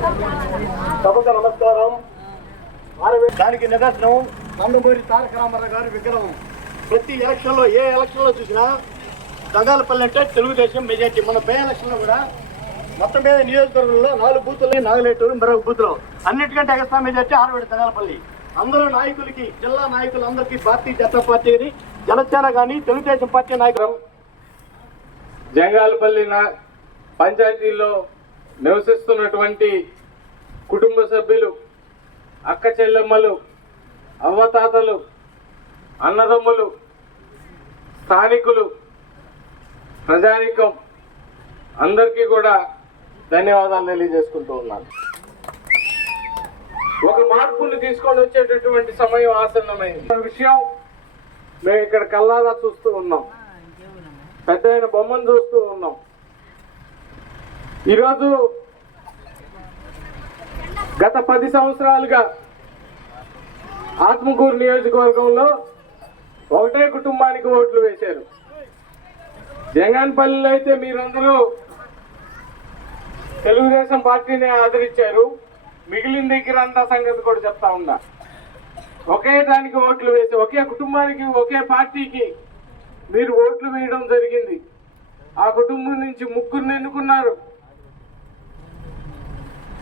సభకు నమస్కారం. దానికి నిదర్శనం నందమూరి తారక రామారావు గారి విగ్రహం. ప్రతి ఎలక్షన్లో ఏ ఎలక్షన్లో చూసినా దంగాలపల్లి అంటే తెలుగుదేశం మెజార్టీ. మన బై ఎలక్షన్లో కూడా మొత్తం మీద నియోజకవర్గంలో నాలుగు బూతులు నాగలేటూరు మరొక బూతులు. అన్నిటికంటే ఎగస్ట్రా మెజార్టీ ఆరువేడు దంగాలపల్లి. అందరూ నాయకులకి జిల్లా నాయకులందరికీ భారతీయ జనతా పార్టీని జనసేన కానీ తెలుగుదేశం పార్టీ నాయకులు. జంగాలపల్లి నా పంచాయతీలో నివసిస్తున్నటువంటి కుటుంబ సభ్యులు అక్క చెల్లెమ్మలు అవ్వతాతలు అన్నదమ్ములు స్థానికులు ప్రజానికం అందరికీ కూడా ధన్యవాదాలు తెలియజేసుకుంటూ ఉన్నాను. ఒక మార్పుని తీసుకొని వచ్చేటటువంటి సమయం ఆసన్నమైంది. విషయం మేము ఇక్కడ కల్లారా చూస్తూ ఉన్నాం. పెద్ద బొమ్మను చూస్తూ ఉన్నాం. ఈరోజు గత పది సంవత్సరాలుగా ఆత్మకూరు నియోజకవర్గంలో ఒకటే కుటుంబానికి ఓట్లు వేశారు. జంగాన్పల్లిలో అయితే మీరందరూ తెలుగుదేశం పార్టీని ఆదరించారు. మిగిలిన దగ్గర అంతా సంగతి కూడా చెప్తా ఉన్నా. ఒకే దానికి ఓట్లు వేసి ఒకే కుటుంబానికి ఒకే పార్టీకి మీరు ఓట్లు వేయడం జరిగింది. ఆ కుటుంబం నుంచి ముగ్గురిని ఎన్నుకున్నారు.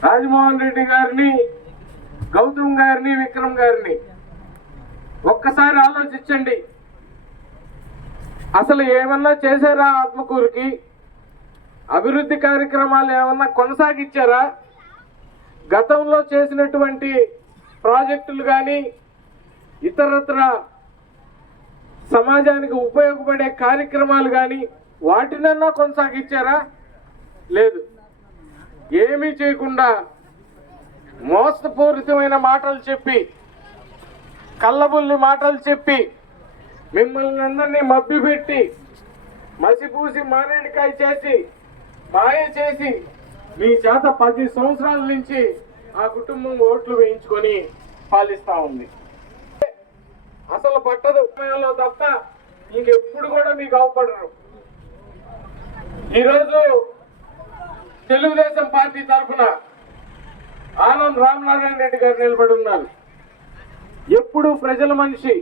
రాజమోహన్ రెడ్డి గారిని గౌతమ్ గారిని విక్రమ్ గారిని ఒక్కసారి ఆలోచించండి. అసలు ఏమన్నా చేశారా ఆత్మకూరుకి? అభివృద్ధి కార్యక్రమాలు ఏమన్నా కొనసాగించారా? గతంలో చేసినటువంటి ప్రాజెక్టులు కానీ ఇతరత్ర సమాజానికి ఉపయోగపడే కార్యక్రమాలు కానీ వాటినన్నా కొనసాగించారా? లేదు. ఏమీ చేయకుండా మోసపూరితమైన మాటలు చెప్పి కళ్ళబుల్లి మాటలు చెప్పి మిమ్మల్ని అందరినీ మబ్బిపెట్టి మసిపూసి మారేడికాయ చేసి మాయ చేసి మీ చేత పది సంవత్సరాల నుంచి ఆ కుటుంబం ఓట్లు వేయించుకొని పాలిస్తా ఉంది. అసలు పట్టదు సమయంలో తప్ప ఇంకెప్పుడు కూడా మీకు అవపడరు ఈరోజు తెలుగుదేశం పార్టీ తరఫున ఆనంద్ రామనారాయణ రెడ్డి గారు నిలబడి ఉన్నారు. ఎప్పుడు ప్రజల మనిషి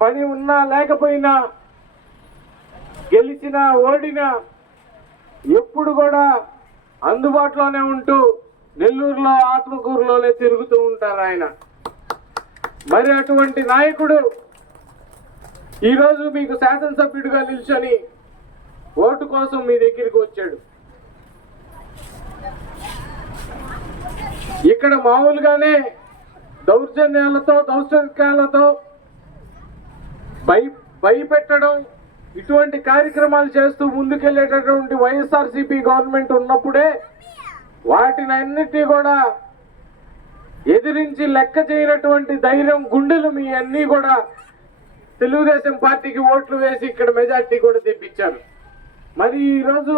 పని ఉన్నా లేకపోయినా గెలిచినా ఓడినా ఎప్పుడు కూడా అందుబాటులోనే ఉంటూ నెల్లూరులో ఆత్మకూరులోనే తిరుగుతూ ఉంటారు ఆయన. మరి అటువంటి నాయకుడు ఈరోజు మీకు శాసనసభ్యుడిగా నిల్చొని ఓటు కోసం మీ దగ్గరికి వచ్చాడు. ఇక్కడ మామూలుగానే దౌర్జన్యాలతో దౌర్జన్యాలతో భయ భయపెట్టడం ఇటువంటి కార్యక్రమాలు చేస్తూ ముందుకెళ్ళేటటువంటి వైఎస్ఆర్సీపీ గవర్నమెంట్ ఉన్నప్పుడే వాటిని కూడా ఎదిరించి లెక్క చేయనటువంటి ధైర్యం గుండెలు మీ అన్నీ కూడా తెలుగుదేశం పార్టీకి ఓట్లు వేసి ఇక్కడ మెజార్టీ కూడా తెప్పించారు. మరి ఈరోజు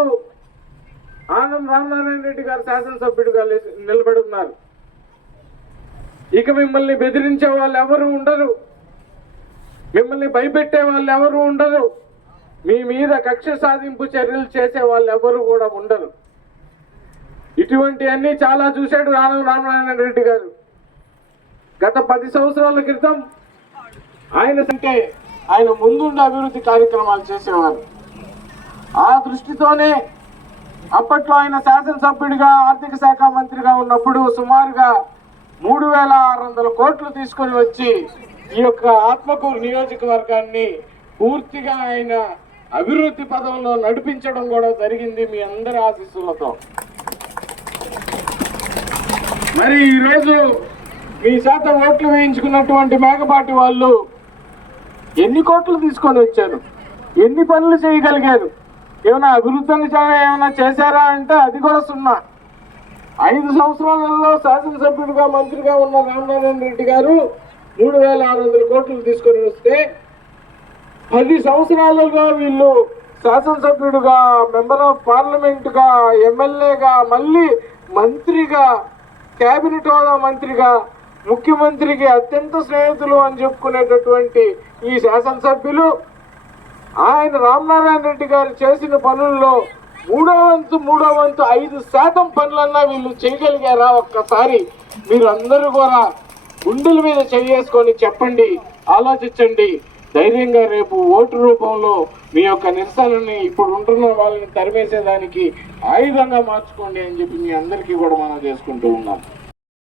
ఆనం రామనారాయణ రెడ్డి గారు శాసనసభ్యుడిగా లే- నిలబడి ఉన్నారు ఇక మిమ్మల్ని బెదిరించే వాళ్ళు ఎవరు ఉండరు. మిమ్మల్ని భయపెట్టే వాళ్ళు ఎవరు ఉండరు. మీ మీద కక్ష సాధింపు చర్యలు చేసే వాళ్ళు ఎవరు కూడా ఉండరు. ఇటువంటివన్నీ చాలా చూశాడు ఆనం రామనారాయణ రెడ్డి గారు. గత పది సంవత్సరాల క్రితం ఆయన అంటే ఆయన ముందుండి అభివృద్ధి కార్యక్రమాలు చేసేవారు. ఆ దృష్టితోనే అప్పట్లో ఆయన శాసనసభ్యుడిగా ఆర్థిక శాఖ మంత్రిగా ఉన్నప్పుడు సుమారుగా మూడు వేల ఆరు వందల కోట్లు తీసుకొని వచ్చి ఈ యొక్క ఆత్మకూరు నియోజకవర్గాన్ని పూర్తిగా ఆయన అభివృద్ధి పదంలో నడిపించడం కూడా జరిగింది మీ అందరి ఆశీస్సులతో. మరి ఈరోజు మీ శాతం ఓట్లు వేయించుకున్నటువంటి మేకపాటి వాళ్ళు ఎన్ని కోట్లు తీసుకొని వచ్చారు? ఎన్ని పనులు చేయగలిగారు? ఏమైనా అభివృద్ధిని ఏమైనా చేశారా అంటే అది కూడా సున్నా. ఐదు సంవత్సరాలలో శాసనసభ్యుడిగా మంత్రిగా ఉన్న రామనారాయణ రెడ్డి గారు మూడు వేల ఆరు వందల కోట్లు తీసుకొని వస్తే పది సంవత్సరాలుగా వీళ్ళు శాసనసభ్యుడిగా మెంబర్ ఆఫ్ పార్లమెంట్గా ఎమ్మెల్యేగా మళ్ళీ మంత్రిగా కేబినెట్ హోదా మంత్రిగా ముఖ్యమంత్రికి అత్యంత స్నేహితులు అని చెప్పుకునేటటువంటి ఈ శాసనసభ్యులు ఆయన రామనారాయణ రెడ్డి గారు చేసిన పనుల్లో మూడో వంతు మూడో వంతు ఐదు శాతం పనులన్నా వీళ్ళు చేయగలిగారా? ఒక్కసారి మీరు అందరూ కూడా గుండెల మీద చేసుకొని చెప్పండి ఆలోచించండి. ధైర్యంగా రేపు ఓటు రూపంలో మీ యొక్క నిరసనని ఇప్పుడు ఉంటున్న వాళ్ళని తరిమేసేదానికి ఆయుధంగా మార్చుకోండి అని చెప్పి మీ అందరికీ కూడా మనం చేసుకుంటూ ఉన్నాం.